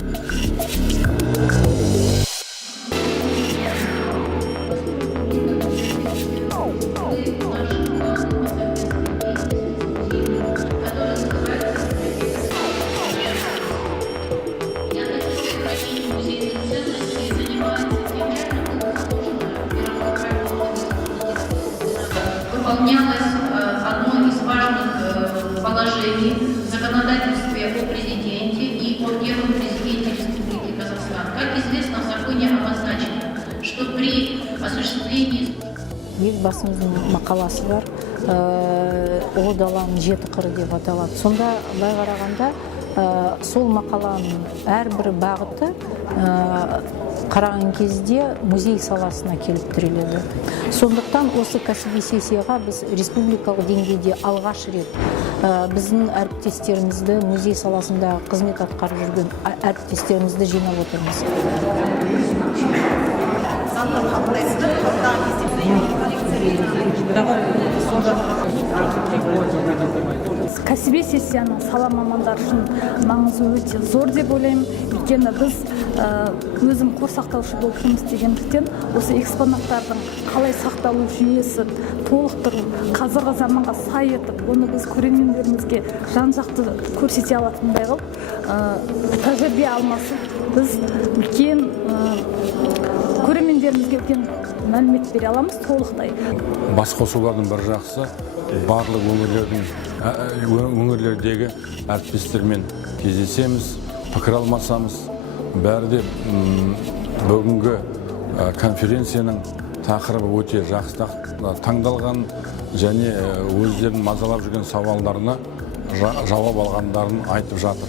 Выполнялось одно из важных положений в законодательстве о президенте и о первом президенте Республики Казахстан. Как известно, в законе обозначено, что при осуществлении... Елбасымыздың мақаласы бар, Ұлы даланың жеті қыры деп аталады. Сонда былай қарағанда сол мақаланың әрбір бағыты қараған кезде музей саласына келіп тіреледі. Сондықтан осы кәсіби сессияға біз республикалық деңгейде алғаш рет біздің әріптестерімізді, музей саласында қызмет атқарып жүрген әріптестерімізді жинап отырмыз. Кәсіби сессияның сала мамандар үшін маңызы өте зор деп ойлаймын. Өйткені біз өзім қор сақтаушы болып жұмыс істегендіктен осы экспонаттардың қалай сақталу жүйесі толықтыру, қазіргі заманға сай етіп, оны біз көрермендерімізге жан-жақты көрсете алатындай қылып, тәжірибе алмасып, біз үлкен көрермендерімізге үлкен мәлімет бере аламыз толықтай. Бас қосулардың бір жақсы, барлық өңірлердегі әріптестермен кездесеміз, пікір алмасамыз. Бәрі де бүгінгі конференцияның тақырыбы өте жақсы таңдалған және өздерін мазалап жүрген сауалдарына жауап алғандарын айтып жатыр.